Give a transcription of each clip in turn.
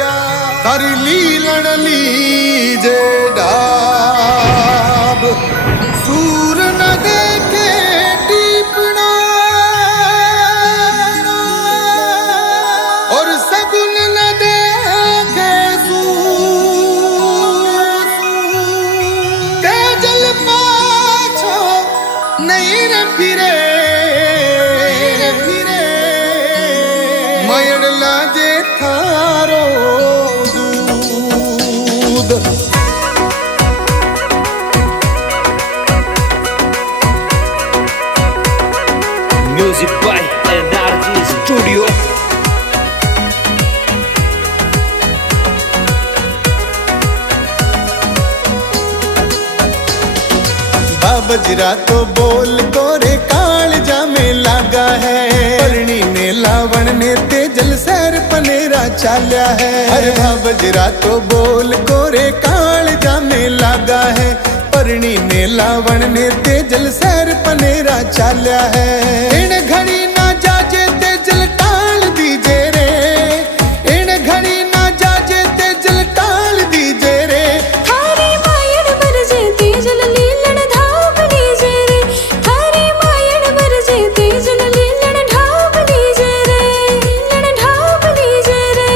जा तारी लीलन लीजे डाब सूर न देखे टीपना और सगुन न देखे तेजल पाछो नहीं रे फिरे मयड़ लाजे थारो दूध Music by NRG Studio. बजरा तो बोल कोरे काल जामे लागा है परणी ने लावण ने तेजल सैर पनेरा चाल्या है अरे बजरा तो बोल कोरे काल जामे लागा है परणी ने लावण ने तेजल सैर पनेरा चाल्या है इन घड़ी ना जाजे तेजल टाल दीजे रे इन घड़ी ना जाजे तेजल टाल दीजे रे थारे मायड़ बरजे तेजल लीलन धाम लीजे रे थारे मायड़ बरजे तेजल लीलन धाम लीजे रे लीलन धाम लीजे रे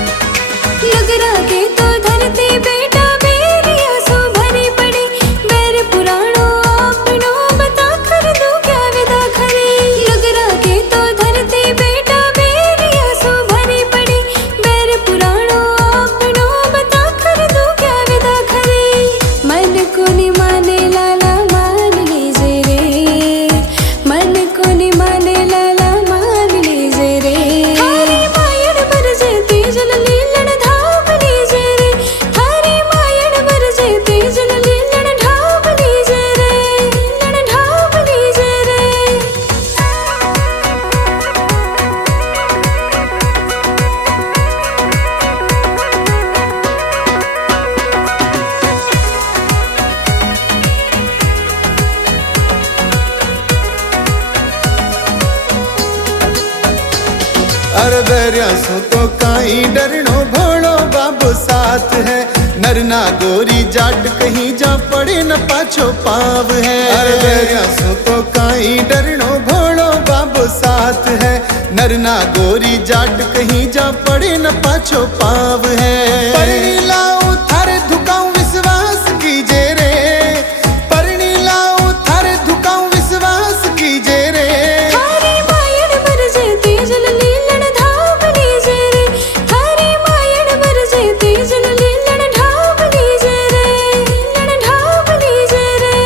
नगरा के तो धरती बेटा बेरिया सो भरी पड़ी बैर पुराणो आपनो बता कर दो क्या विदा खरी नगरा के तो धरती बेटा बेरिया सो भरी पड़ी बैर पुराणो आपनो बता कर दो क्या विदा खरी मन को नि माने लाला मान लीजे रे मन को नि माने लाला मान लीजे रे थारे मायड़ बरजे तेजल लीलन धाम लीजे रे थारे मायड़ बरजे तेजल लीलन धाम लीजे रे लीलन धाम लीजे रे अरे बैरिया सो तो काई डरनो भोड़ो बाबू साथ है नरना गोरी जाट कहीं जा पड़े न पाछो पाव है अरे बैरिया सो तो काई डरनो भोड़ो बाबू साथ है नरना गोरी जाट कहीं जा पड़े न पाछो पाव है परणी लाऊं थारे धुकाऊं विश्वास कीजे रे परणी लाऊं थारे धुकाऊं विश्वास कीजे रे थारे मायड़ बरजे तेजल लीलन धाम लीजे रे थारे मायड़ बरजे तेजल लीलन धाम लीजे रे लीलन धाम लीजे रे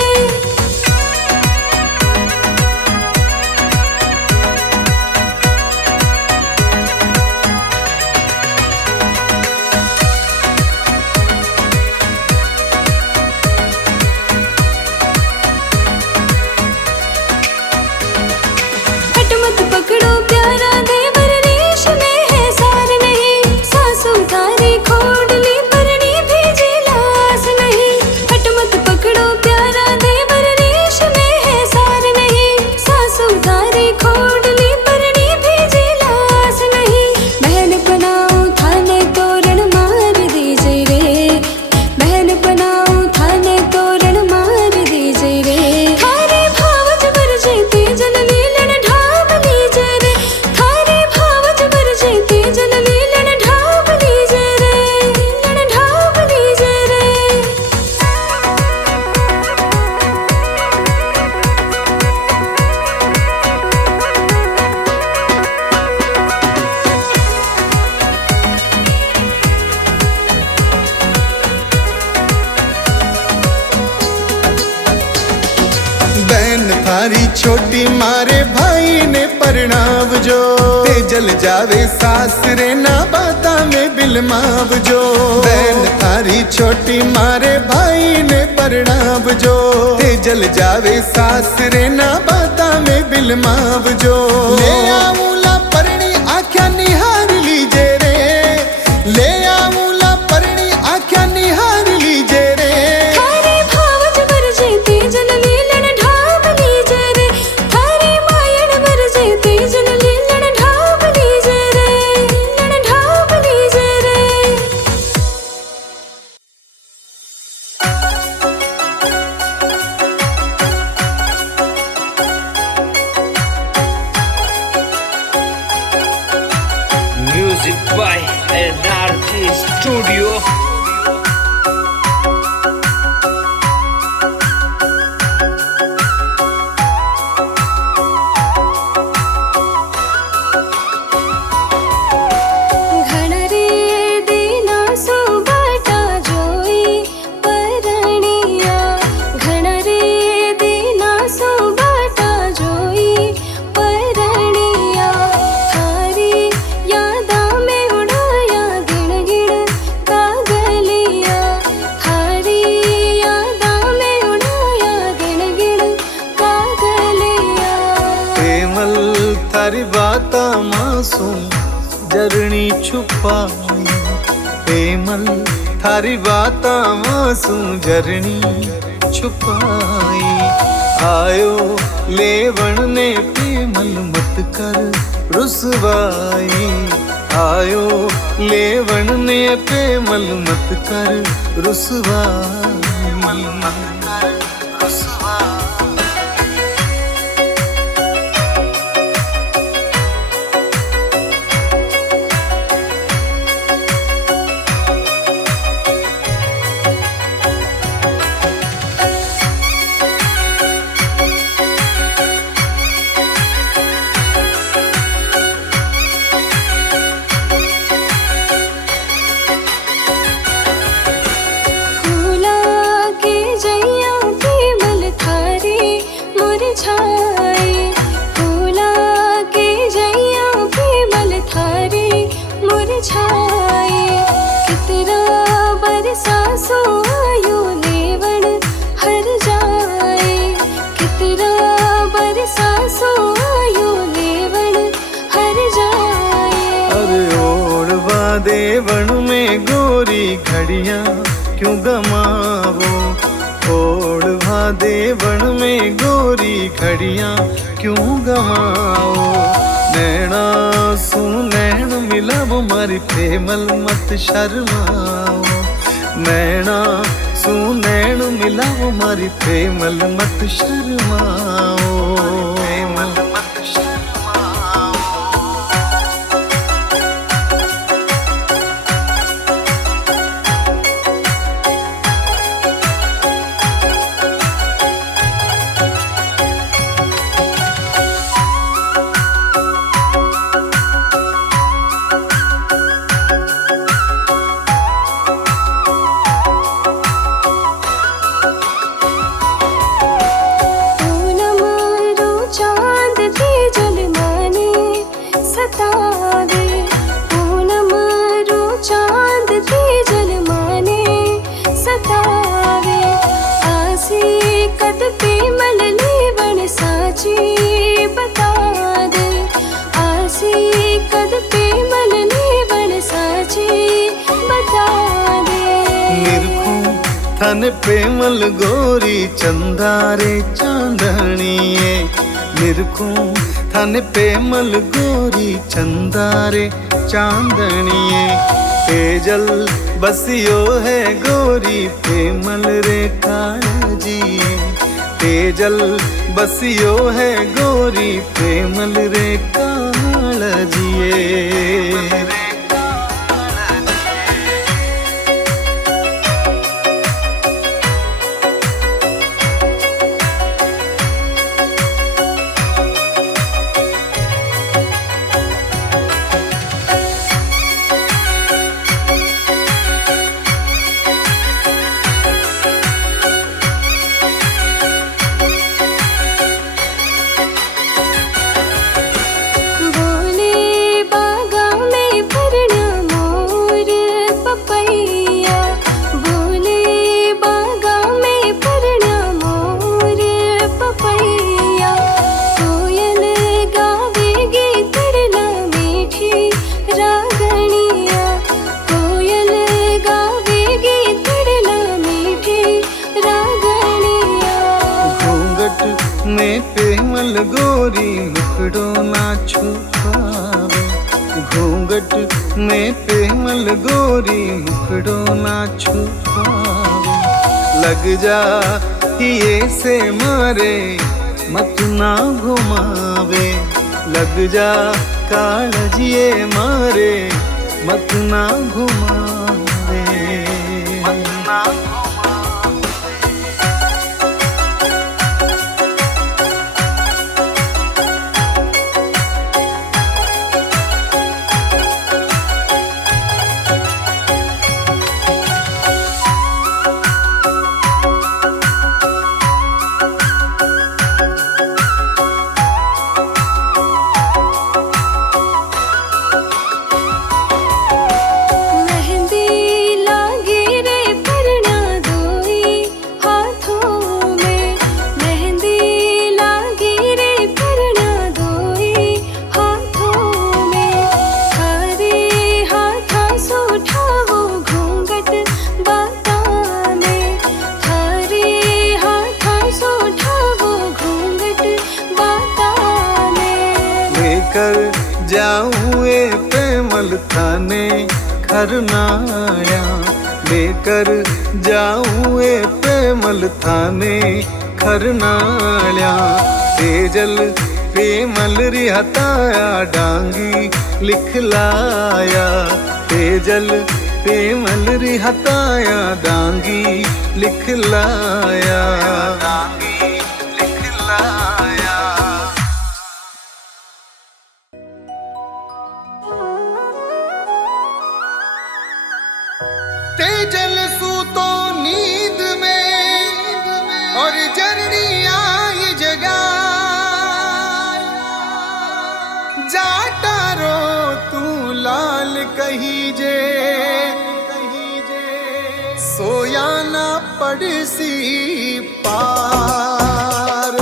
हट मत पकड़ो प्यारा देवर रेश में है सार नहीं सासू थारी खोडली परनी भेजे लास नहीं हट मत पकड़ो प्यारा देवर रेश में है सार नहीं सासू थारी खोडली परनी भेजे लास नहीं बहन बनाओ थाने तोरण मार दीजे रे बहन बनाओ थाने तोरण मार दीजे रे थारे भावज बरजे तेजल लीलन ढाब लीजे रे थारे भावज बरजे तेजल लीलन ढाब लीजे रे लीलन ढाब लीजे रे बहन थारी छोटी मारे भाई ने परणाव जो तेजल जावे सासरे ना बाता में बिलमाव जो बहन थारी छोटी मारे भाई ने परणाव जो तेजल जावे सासरे ना बाता में बिलमाव जो ले आऊला परणी आके Music by NRG Studio. थारी बाता मासूम जरनी छुपाई पेमल थारी बाता मासूम जरनी छुपाई आयो लेवण ने पेमल मत कर रुसवाई आयो लेवण ने पेमल मत कर रुसवाई मत कर रुसवाई देवण में गोरी घड़ियां क्यों गमावो ओढ़वा देवण में गोरी घड़ियां क्यों गमाओ नैना सू नैन मिलावो मारी प्रेमल मत शर्माओ नैना सू नैन मिलावो मारी प्रेमल मत शर्माओ प्रेमल मत शर्माओ थन पेमल गोरी चंदारे चांदनिए निरखूं थन पेमल गोरी चंदारे चांदनिए तेजल बसियो है गोरी पेमल रे काळजिए तेजल बसियो है गोरी पेमल रे काळजिए गोरी मुखड़ो ना छुपावे घूंघट में पेमल गोरी मुखड़ो ना छुपावे लग जा ये से मारे मत ना घुमावे लग जा काळजिए मारे मत ना घुमावे, मत ना कर जाऊँ ए प्रेमल थाने खरनाया, लेकर जाऊँ ए प्रेमल थाने खरनाया। तेजल प्रेमल रिहताया डांगी लिखलाया, तेजल प्रेमल रिहताया डांगी लिखलाया, डांगी लिखलाया। तेजल सूतो नींद में और जरनी आई जगा, जाटा रो तू लाल कही जे, सोया ना पड़सी पार।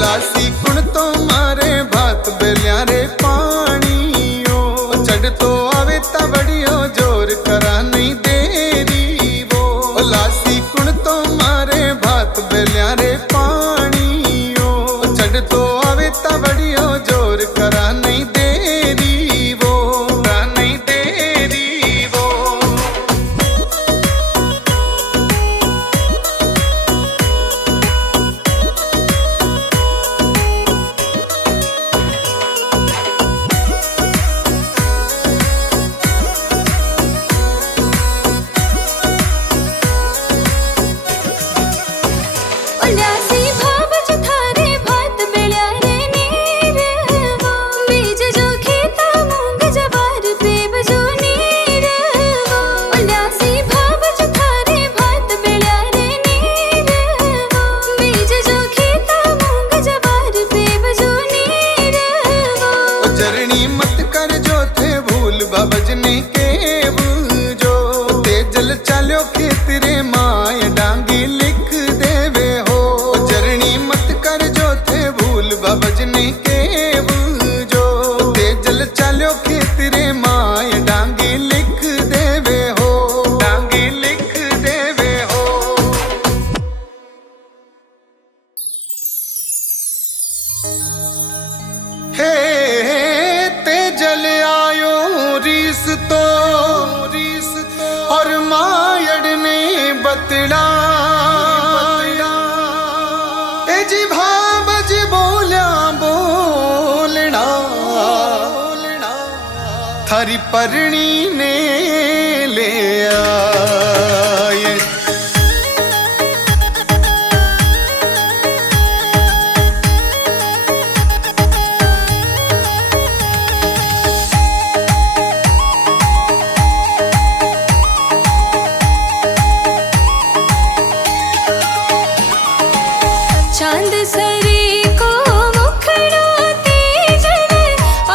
लासी कुण तो मारे भात बेलियारे पानियो चढ़ तो आवे ता बड़ियो जोर करा नहीं देरी वो लासी कुण तो मारे भात बेलियारे पानियो चढ़ तो आवे ता बड़ियो जोर करा नहीं देरी वो नहीं देरी वो उल्लासी भावज थारे भात बेलियारे नीरवा बीज जो खेता मूंग जवार पेब जो नीरवा उल्लासी भावज थारे भात बेलियारे नीरवा बीज जो खेता मूंग जवार पेब जो नीरवा जरनी मत कर जो थे भूल बाबजने के जो तेजल चालो खेतरे माय डांगी लिख देवे हो जरनी मत कर जो थे भूल बाबजने के जो तेजल चालो खेतरे माय डांगी लिख देवे हो डांगी लिख देवे हो हे तेजल आयो रीस तो और मायड़ ने बतड़ा ए जी भाबज बोल्या बोलना थारी परणी ने ले आए चांद सरी को मुखड़ो तेजल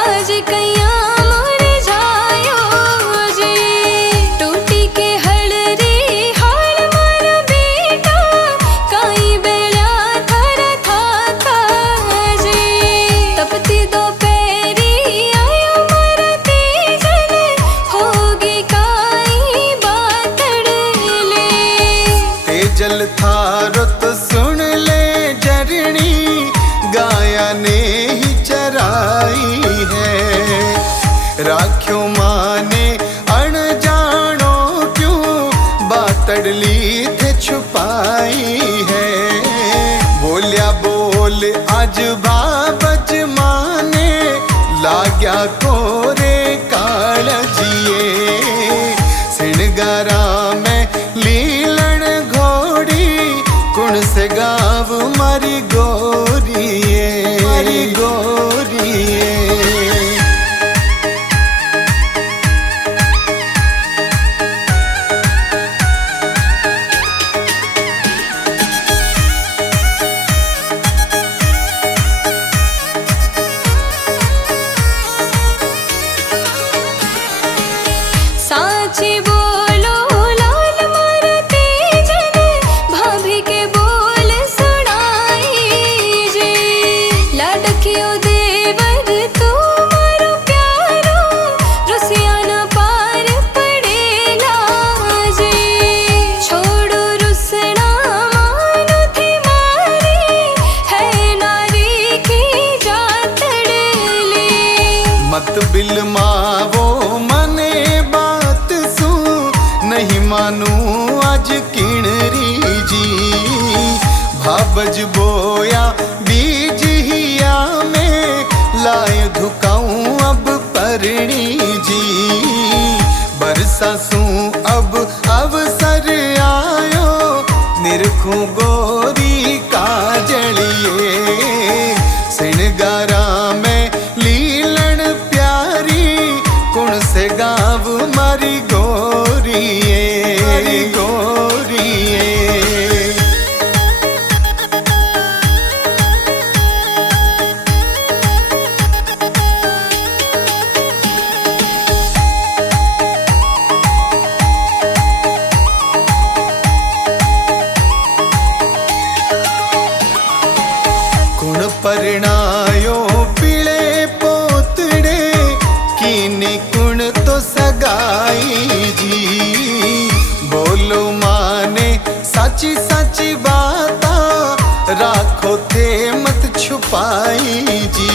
आज कैया मुरझायो जी टूटी के हलरी हाल मारा बेटा काई बेला थारा था जी तपती दोपहरी आयो मारा तेजल होगी काई बातड़ ले तेजल थारो तो सुन ले जरनी गाया ने ही चराई है राख्यो माने अनजानो क्यों बातड़ली थे छुपाई है बोलिया बोल आज बाबज माने लाग्या कोरे कालजिए सिणगारा में लीलन घोड़ी कुण से गाव मारी गोरिए मारी गोरिए साची बोलो लाल मारा तेजल भाभी के बोल सुनाई जी लाडकियो देवर तू मारो प्यारो रुसिया न पार पड़ेला जी छोड़ो रुसना मानो थी मारी है नारी की जातड़ ले मत बिल मावो मने बात सू नहीं मानू आज किणरी जी भाबज बोया बीज हिया में लाए धुकाऊं अब परणी जी बरसा सू अब अवसर आयो निरखूं गोरी काजलिए सिणगारा में लीलन प्यारी कुण से गाव मारी गोरिए मारी गोरिए कुण परणायो पीले पोतड़े कीनी कुण तो सगाई जी। बोलो माने साची साची बाता राखो थे मत छुपाई जी।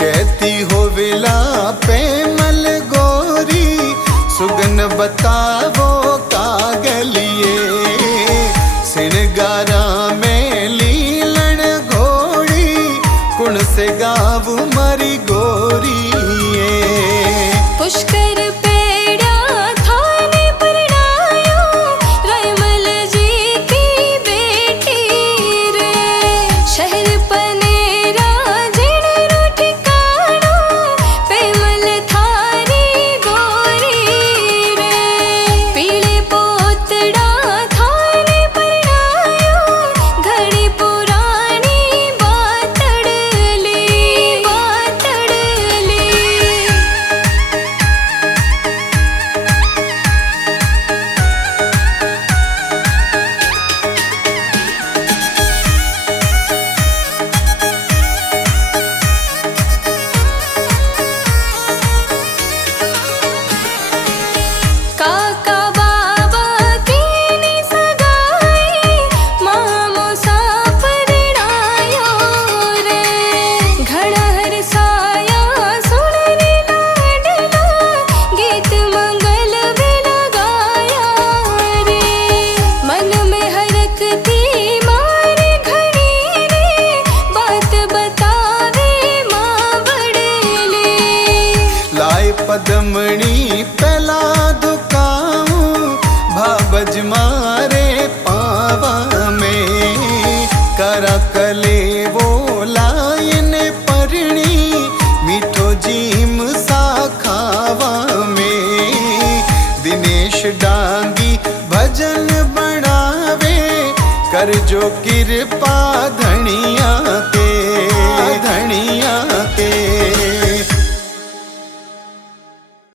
कहती हो विला पेमल गोरी सुगन बतावो कागलिए। सिरगारा में लीलन घोड़ी कुण से गाव मरी गोरी। पुष्कर पेड़ा थाने परणायो रैमल जी की बेटी रे। शहर पनेरा जिण रो ठिकाणो पेमल थारी गोरी रे। पीले पोतड़ा थाने परणायो घड़ी पुरानी बातड़ली। काका बाबा कीनी सगाई मामो सा परणायो रे। घड़ा हरसाया सुन रे लाडला गीत मंगल बिना गाया रे। मन में हरकती मारे घड़ी रे बात बतावे माँ बड़ेली। लाए पदमणी पहला दुकाऊं भाबज मारे पावा में। करा कले वो लायन परणी मीठो जीम सा खावा में। दिनेश डांगी भजन बनावे कर जो कृपा